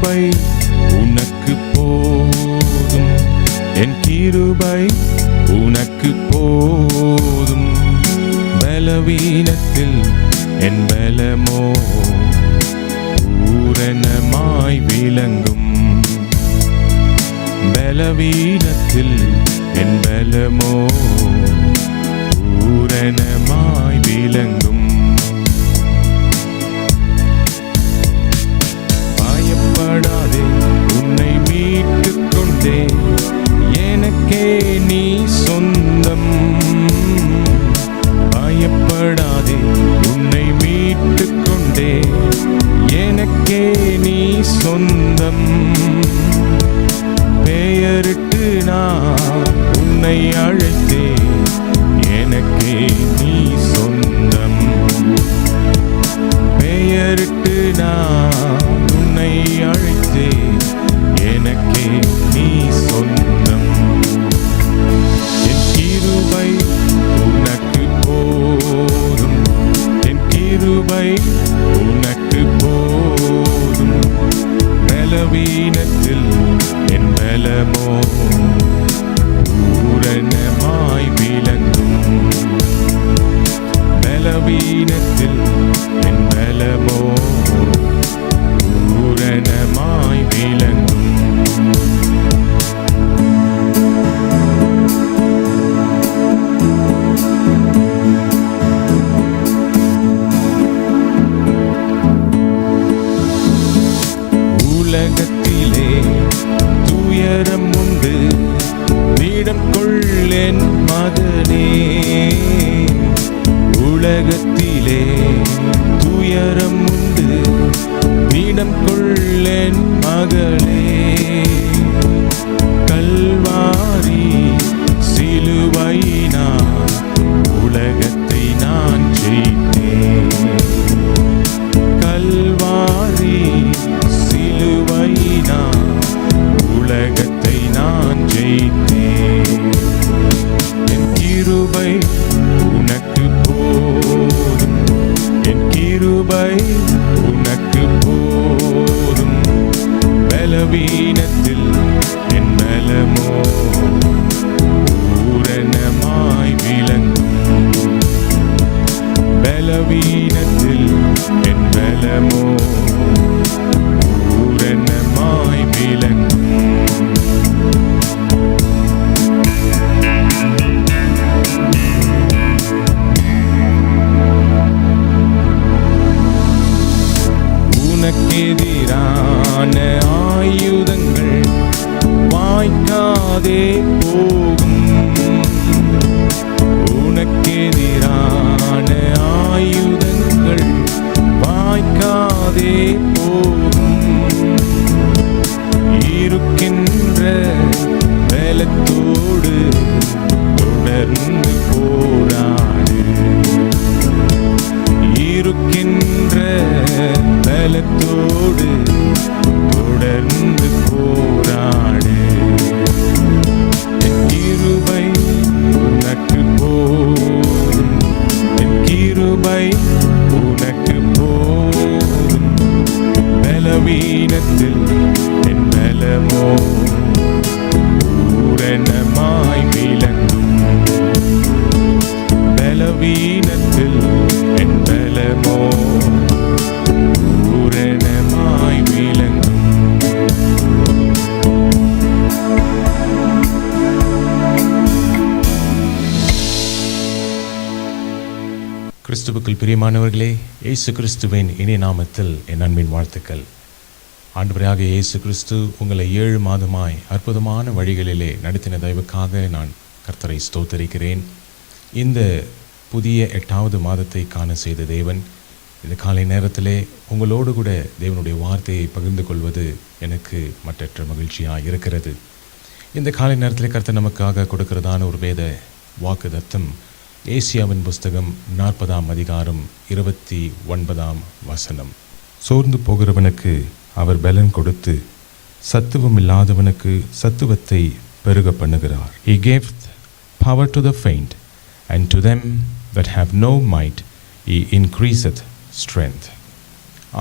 கிருபை உனக்கு போதும், என் கிருபை உனக்கு போதும். பலவீனத்தில் என் பலமோ பூரணமாய் விளங்கும். பலவீனத்தில் என் பலமோ பூரணமாய் விளங்கும். பயப்படாதே, உன்னை மீட்டுக் கொண்டே, எனக்கே நீ சொந்தம். பயப்படாதே, உன்னை மீட்டுக் கொண்டே, எனக்கே நீ சொந்தம். பெயரிட்டு நான் உன்னை அழைத்தேன், எனக்கே நீ சொந்தம். பெயரிட்டு நான் உன்னை அழைத்தேன், எனக்கே நீ சொந்தம். என் கிருபை உனக்கு போதும், என் கிருபை உனக்கு போதும். பலவீனத்தில் என் பலமோ பூரணமாய் விளங்கும். பலவீனத்தில் என் பலமோ பூரணமாய் விளங்கும். உலகத்திலே துயரம் உண்டு, நீடம் கொள்ளேன் மகனே. உலகத்திலே துயரம் உண்டு, நீடம் கொள்ளேன் மகளே. கல்வாரி சிலுவையினால் உலகத்தை நான் ஜெயித்தேன். கல்வாரி சிலுவையினால் உலகத்தை நான் ஜெயித்தேன். என் கிருபை உனக்கு போதும், என் கிருபை உனக்கு போதும். பலவீனத்தில் என் பலமோ பூரணமாய் விளங்கும். பலவீனத்தில் என் பலமோ பூரணமாய் விளங்கும். உனக்கெதிரான ஆயுதங்கள் வாய்க்காதே போகும். உனக்கெதிரான ஆயுதங்கள் வாய்க்காதே போகும். இருக்கின்ற பலத்தோடு தொடர்ந்து போராடு. இருக்கின்ற பலத்தோடு தொடர்ந்து போராடு. என் கிருபை உனக்கு போதும், என் கிருபை உனக்கு போதும். பலவீனத்தில் என் பலமோ பூரணமாய் விளங்கும். பலவீனத்தில் என் பலமோ பூரணமாய் விளங்கும். கிறிஸ்துவுக்குள் பிரியமானவர்களே, இயேசு கிறிஸ்துவின் இனிய நாமத்தில் என் அன்பின் வாழ்த்துக்கள். ஆண்டவராக இயேசு கிறிஸ்து உங்களை 7 மாதமாய் அற்புதமான வழிகளிலே நடத்தின தயவுக்காக நான் கர்த்தரை ஸ்தோத்தரிக்கிறேன். இந்த புதிய 8வது மாதத்தை காண செய்த தேவன், இந்த காலை நேரத்திலே உங்களோடு கூட தேவனுடைய வார்த்தையை பகிர்ந்து கொள்வது எனக்கு மற்றற்ற மகிழ்ச்சியாக இருக்கிறது. இந்த காலை நேரத்தில் கர்த்தர் நமக்காக கொடுக்கிறதான ஒரு வேத வாக்கு தத்தம் ஏசியாவின் புஸ்தகம் 40ஆம் அதிகாரம் 29ஆம் வசனம். சோர்ந்து போகிறவனுக்கு அவர் பலன் கொடுத்து சத்துவம் இல்லாதவனுக்கு சத்துவத்தை பெருக பண்ணுகிறார். He gave power to the faint, and to them that have no might he increaseth strength.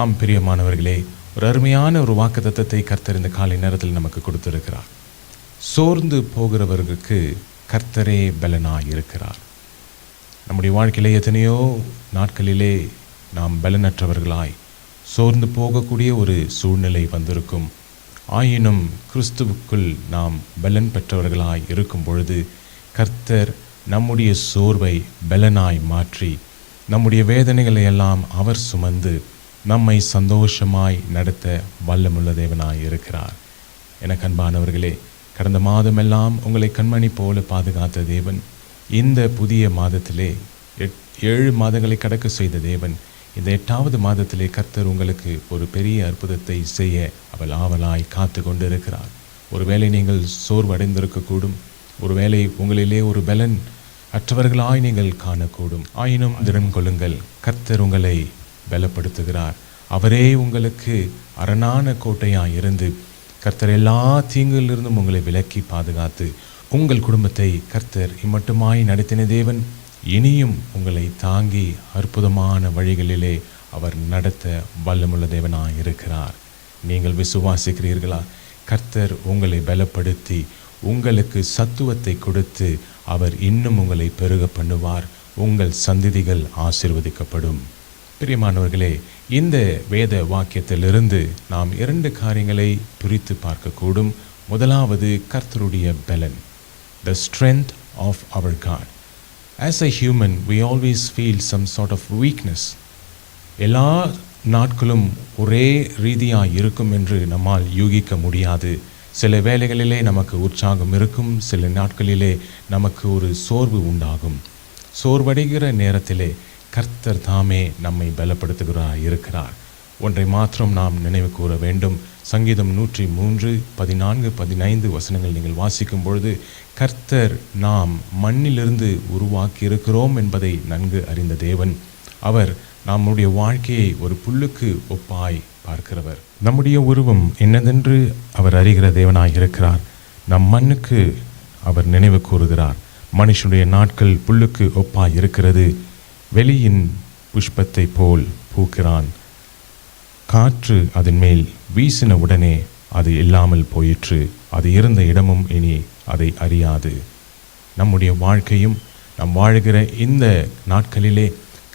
ஆம் பிரியமானவர்களே, ஒரு அருமையான ஒரு வாக்குத்தத்தத்தை கர்த்தர் இந்த காலை நேரத்தில் நமக்கு கொடுத்திருக்கிறார். சோர்ந்து போகிறவர்களுக்கு கர்த்தரே பலனாய் இருக்கிறார். நம்முடைய வாழ்க்கையிலே எத்தனையோ நாட்களிலே நாம் பலனற்றவர்களாய் சோர்ந்து போகக்கூடிய ஒரு சூழ்நிலை வந்திருக்கும். ஆயினும் கிறிஸ்துவுக்குள் நாம் பலன் பெற்றவர்களாய் இருக்கும் பொழுது கர்த்தர் நம்முடைய சோர்வை பலனாய் மாற்றி நம்முடைய வேதனைகளை எல்லாம் அவர் சுமந்து நம்மை சந்தோஷமாய் நடத்த வல்லமுள்ள தேவனாய் இருக்கிறார். எனக்கு அன்பானவர்களே, கடந்த மாதமெல்லாம் உங்களை கண்மணி போல பாதுகாத்த தேவன் இந்த புதிய மாதத்திலே 7 மாதங்களை கடக்க செய்த தேவன் இந்த 8வது மாதத்திலே கர்த்தர் உங்களுக்கு ஒரு பெரிய அற்புதத்தை செய்ய அவள் ஆவலாய் காத்து கொண்டு இருக்கிறார். ஒருவேளை நீங்கள் சோர்வடைந்திருக்கக்கூடும், ஒருவேளை உங்களிலே ஒரு பலன் அற்றவர்களாய் நீங்கள் காணக்கூடும். ஆயினும் திடம் கொள்ளுங்கள், கர்த்தர் உங்களை பலப்படுத்துகிறார். அவரே உங்களுக்கு அரணான கோட்டையாய் இருந்து கர்த்தர் எல்லா தீங்கிலிருந்தும் உங்களை விலக்கி பாதுகாத்து உங்கள் குடும்பத்தை கர்த்தர் இம்மட்டுமாய் நடத்தின தேவன் இனியும் உங்களை தாங்கி அற்புதமான வழிகளிலே அவர் நடத்த வல்லமுள்ள தேவனாய் இருக்கிறார். நீங்கள் விசுவாசிக்கிறீர்களா? கர்த்தர் உங்களை பலப்படுத்தி உங்களுக்கு சத்துவத்தை கொடுத்து அவர் இன்னும் உங்களை பெருக பண்ணுவார். உங்கள் சந்ததிகள் ஆசீர்வதிக்கப்படும். பிரியமானவர்களே, இந்த வேத வாக்கியத்திலிருந்து நாம் 2 காரியங்களை பிரித்து பார்க்கக்கூடும். முதலாவது, கர்த்தருடைய பலன், the strength of our God. As a human, we always feel some sort of weakness. எல்லா நாட்களும் ஒரே ரீதியாக இருக்கும் என்று நம்மால் யூகிக்க முடியாது. சில வேளைகளிலே நமக்கு உற்சாகம் இருக்கும், சில நாட்களிலே நமக்கு ஒரு சோர்வு உண்டாகும். சோர்வடைகிற நேரத்திலே கர்த்தர் தாமே நம்மை பலப்படுத்துகிறார் இருக்கிறார். ஒன்றை மாத்திரம் நாம் நினைவு கூற வேண்டும். சங்கீதம் 103, 14, 15 வசனங்கள் நீங்கள் வாசிக்கும் பொழுது கர்த்தர் நாம் மண்ணிலிருந்து உருவாக்கி இருக்கிறோம் என்பதை நன்கு அறிந்த தேவன். அவர் நம்முடைய வாழ்க்கையை ஒரு புல்லுக்கு ஒப்பாய் பார்க்கிறவர். நம்முடைய உருவம் என்னதென்று அவர் அறிகிற தேவனாய் இருக்கிறார். நம் மண்ணுக்கு அவர் நினைவு கூறுகிறார். மனுஷனுடைய நாட்கள் புல்லுக்கு ஒப்பாய் இருக்கிறது. வெளியின் புஷ்பத்தை போல் பூக்கிறான். காற்று அதன் மேல் வீசின உடனே அது இல்லாமல் போயிற்று. அது இருந்த இடமும் இனி அதை அறியாது. நம்முடைய வாழ்க்கையும் நாம் வாழ்கிற இந்த நாட்களிலே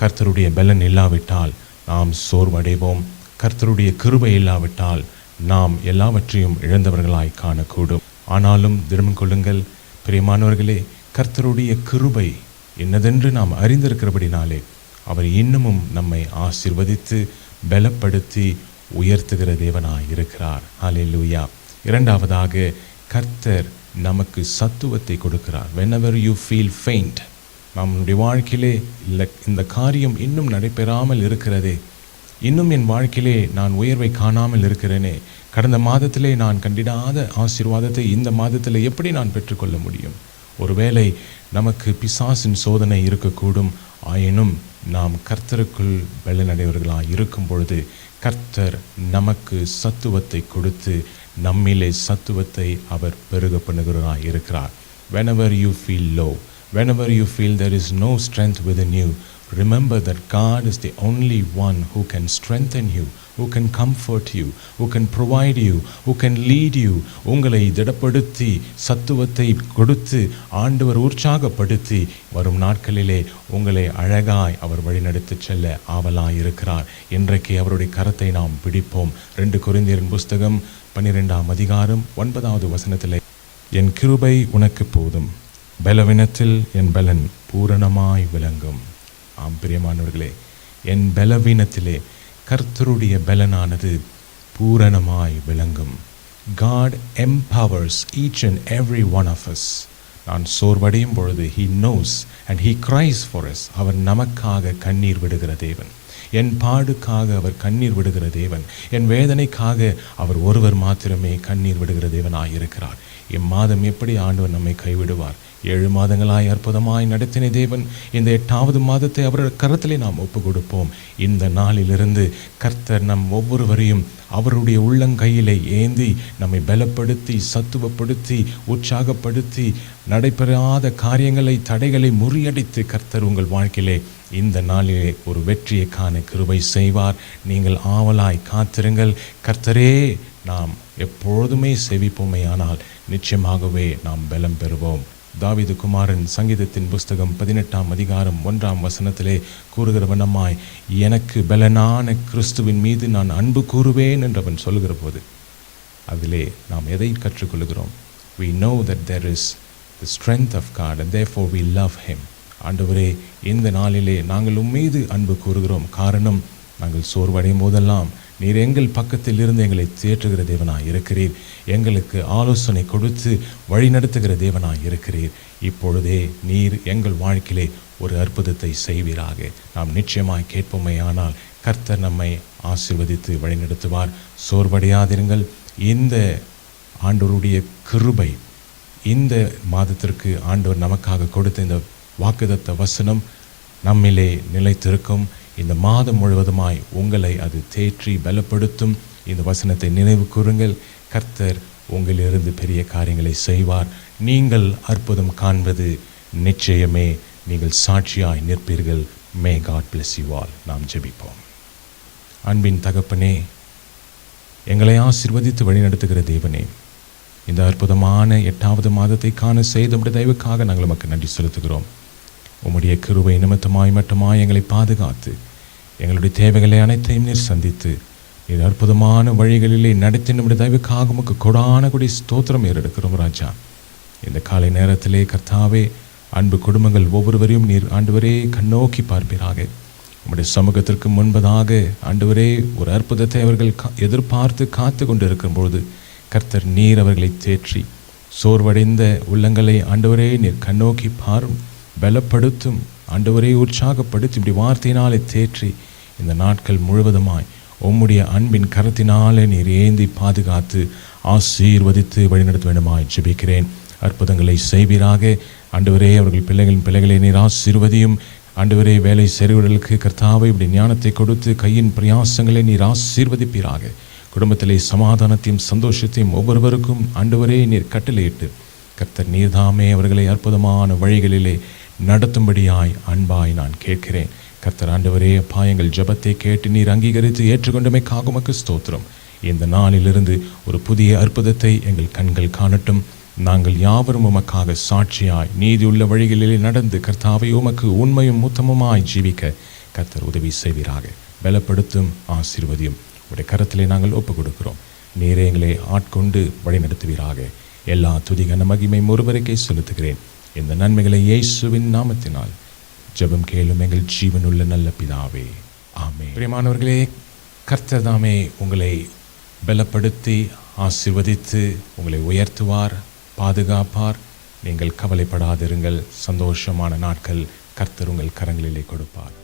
கர்த்தருடைய பலன் இல்லாவிட்டால் நாம் சோர்வடைவோம். கர்த்தருடைய கிருபை இல்லாவிட்டால் நாம் எல்லாவற்றையும் இழந்தவர்களாய் காணக்கூடும். ஆனாலும் திடம் கொள்ளுங்கள் பிரியமானவர்களே, கர்த்தருடைய கிருபை என்னதென்று நாம் அறிந்திருக்கிறபடினாலே அவர் இன்னமும் நம்மை ஆசீர்வதித்து பலப்படுத்தி உயர்த்துகிற தேவனாய் இருக்கிறார். ஹல்லேலூயா. இரண்டாவதாக, கர்த்தர் நமக்கு சத்துவத்தை கொடுக்கிறார். whenever you feel faint, நம்முடைய வாழ்க்கையிலே இந்த காரியம் இன்னும் நடைபெறாமல் இருக்கிறதே, இன்னும் என் வாழ்க்கையிலே நான் உயர்வை காணாமல் இருக்கிறேனே, கடந்த மாதத்திலே நான் கண்டிடாத ஆசீர்வாதத்தை இந்த மாதத்தில் எப்படி நான் பெற்றுக்கொள்ள முடியும்? ஒருவேளை நமக்கு பிசாசின் சோதனை இருக்கக்கூடும். ஆயினும் நாம் கர்த்தருக்குள் பலனடைவர்களாக இருக்கும் பொழுது கர்த்தர் நமக்கு சத்துவத்தை கொடுத்து நம்மிலே சத்துவத்தை அவர் பெருக பண்ணுகிறார் இருக்கிறார். whenever you feel low, whenever you feel there is no strength within you, remember that God is the only one who can strengthen you, who can comfort you, who can provide you, who can lead you. உங்களை திடப்படுத்தி சத்துவத்தை கொடுத்து ஆண்டவர் உற்சாகப்படுத்தி வரும் நாட்களிலே உங்களை அழகாய் அவர் வழிநடத்தி செல்ல ஆவலாய் இருக்கிறார். இன்றைக்கு அவருடைய கரத்தை நாம் பிடிப்போம். 2 கொரிந்தியரின் புஸ்தகம் 12ஆம் அதிகாரம் 9வது வசனத்திலே, என் கிருபை உனக்கு போதும், பலவீனத்தில் என் பலன் பூரணமாய் விளங்கும். ஆம் பிரியமானவர்களே, என் பலவீனத்திலே கர்த்தருடைய பலனானது பூரணமாய் விளங்கும். God empowers each and every one of us. நான் சோர்வடையும் பொழுது He knows and He cries for us. அவர் நமக்காக கண்ணீர் விடுகிற தேவன். என் பாடுக்காக அவர் கண்ணீர் விடுகிற தேவன். என் வேதனைக்காக அவர் ஒருவர் மாத்திரமே கண்ணீர் விடுகிற தேவனாய் இருக்கிறார். இம்மாதம் எப்படி ஆண்டவர் நம்மை கைவிடுவார்? 7 மாதங்களாய் அற்புதமாய் நடத்தின தேவன் இந்த 8வது மாதத்தை அவருடைய கரத்திலே நாம் ஒப்பு கொடுப்போம். இந்த நாளிலிருந்து கர்த்தர் நம் ஒவ்வொருவரையும் அவருடைய உள்ளங்கையிலே ஏந்தி நம்மை பலப்படுத்தி, சத்துவப்படுத்தி, உற்சாகப்படுத்தி, நடைபெறாத காரியங்களை, தடைகளை முறியடித்து கர்த்தர் உங்கள் வாழ்க்கையிலே இந்த நாளிலே ஒரு வெற்றியை காண கிருபை செய்வார். நீங்கள் ஆவலாய் காத்திருங்கள். கர்த்தரே நாம் எப்பொழுதுமே செவிப்போமே, ஆனால் நிச்சயமாகவே நாம் பலம் பெறுவோம். தாவீது குமாரன் சங்கீதத்தின் புஸ்தகம் 18ஆம் அதிகாரம் 1ஆம் வசனத்திலே கூறுகிற வண்ணமாய், எனக்கு பலனான கிறிஸ்துவின் மீது நான் அன்பு கூறுவேன் என்றவன் சொல்லுகிற போது அதிலே நாம் எதை கற்றுக்கொள்கிறோம்? We know that there is the strength of God and therefore we love him. ஆண்டவரே, இந்த நாளிலே நாங்கள் உம்மீது அன்பு கூறுகிறோம். காரணம், நாங்கள் சோர்வடையும் போதெல்லாம் நீர் எங்கள் பக்கத்தில் இருந்து எங்களை தேற்றுகிற தேவனாய் இருக்கிறீர். எங்களுக்கு ஆலோசனை கொடுத்து வழிநடத்துகிற தேவனாய் இருக்கிறீர். இப்பொழுதே நீர் எங்கள் வாழ்க்கையிலே ஒரு அற்புதத்தை செய்வீராக. நாம் நிச்சயமாய் கேட்போமே, ஆனால் கர்த்தர் நம்மை ஆசீர்வதித்து வழிநடத்துவார். சோர்வடையாதிருங்கள். இந்த ஆண்டவருடைய கிருபை, இந்த மாதத்திற்கு ஆண்டவர் நமக்காக கொடுத்த இந்த வாக்குத்தத்த வசனம் நம்மிலே நிலைத்திருக்கும். இந்த மாதம் முழுவதுமாய் உங்களை அது தேற்றி பலப்படுத்தும். இந்த வசனத்தை நினைவு கூறுங்கள். கர்த்தர் உங்களிலிருந்து பெரிய காரியங்களை செய்வார். நீங்கள் அற்புதம் காண்பது நிச்சயமே. நீங்கள் சாட்சியாய் நிற்பீர்கள். May God bless you all. நாம் ஜெபிப்போம். அன்பின் தகப்பனே, எங்களை ஆசீர்வதித்து வழிநடத்துகிற தேவனே, இந்த அற்புதமான 8வது மாதத்தை காண செய்த உம்முடைய தயவுக்காக நாங்கள் உமக்கு நன்றி செலுத்துகிறோம். உம்முடைய கிருபை நிமித்தமாய் மட்டுமாய் எங்களை பாதுகாத்து எங்களுடைய தேவைகளை அனைத்தையும் நீர் சந்தித்து நீர் அற்புதமான வழிகளிலே நடத்தி நம்முடைய தயவுக்காக உமக்கு கொடான கொடி ஸ்தோத்திரம் ஏறெடுக்கிறோம் ராஜா. இந்த காலை நேரத்திலே கர்த்தாவே, அன்பு குடும்பங்கள் ஒவ்வொருவரையும் நீர் ஆண்டவரே கண்ணோக்கி பார்ப்பீராக. உம்முடைய சமூகத்திற்கு முன்பதாக ஆண்டவரே ஒரு அற்புதத்தை அவர்கள் எதிர்பார்த்து காத்து கொண்டு இருக்கும்பொழுது கர்த்தர் நீர் அவர்களை தேற்றி சோர்வடைந்த உள்ளங்களை ஆண்டவரே நீர் கண்ணோக்கி பாரும், பலப்படுத்தும், ஆண்டவரே உற்சாகப்படுத்தி இப்படி வார்த்தையினாலே தேற்றி இந்த நாட்கள் முழுவதுமாய் உம்முடைய அன்பின் கரத்தினாலே நீர் ஏந்தி பாதுகாத்து ஆசீர்வதித்து வழிநடத்த வேண்டுமாய் ஜெபிக்கிறேன். அற்புதங்களை செய்வீராக. ஆண்டவரே, அவர்கள் பிள்ளைகளை நீர் ஆசீர்வதியும். ஆண்டவரே, வேலை செறிவுகளுக்கு கர்த்தாவை இப்படி ஞானத்தை கொடுத்து கையின் பிரயாசங்களை நீர் ஆசீர்வதிப்பீராக. குடும்பத்திலே சமாதானத்தையும் சந்தோஷத்தையும் ஒவ்வொருவருக்கும் ஆண்டவரே நீர் கட்டளையிட்டு கர்த்தர் நீர்தாமே அவர்களை அற்புதமான வழிகளிலே நடத்தும்படியாய் அன்பாய் நான் கேட்கிறேன். கர்த்தர் ஆண்டவரே, அப்பா, எங்கள் ஜெபத்தை கேட்டு நீர் அங்கீகரித்து ஏற்றுக்கொண்டமைக்காக உமக்கு ஸ்தோத்திரம். இந்த நாளிலிருந்து ஒரு புதிய அற்புதத்தை எங்கள் கண்கள் காணட்டும். நாங்கள் யாவரும் உமக்காக சாட்சியாய் நீதியுள்ள வழிகளிலே நடந்து கர்த்தாவை உமக்கு உண்மையும் உத்தமமாய் ஜீவிக்க கர்த்தர் உதவி செய்வீராக. பலப்படுத்தும், ஆசீர்வதியும். உடைய கரத்திலே நாங்கள் ஒப்பு கொடுக்கிறோம். நீரே எங்களை ஆட்கொண்டு வழி நடத்துவீராக. எல்லா துதி கன மகிமை ஒருவருக்கே செலுத்துகிறேன். இந்த நன்மைகளை இயேசுவின் நாமத்தினால் ஜெபம் கேளும் எங்கள் ஜீவனுள்ள நல்ல பிதாவே, ஆமென். பிரியமானவர்களே, கர்த்தர் தாமே உங்களை பலப்படுத்தி ஆசீர்வதித்து உங்களை உயர்த்துவார், பாதுகாப்பார். நீங்கள் கவலைப்படாதிருங்கள். சந்தோஷமான நாட்கள் கர்த்தர் உங்கள் கரங்களிலே கொடுப்பார்.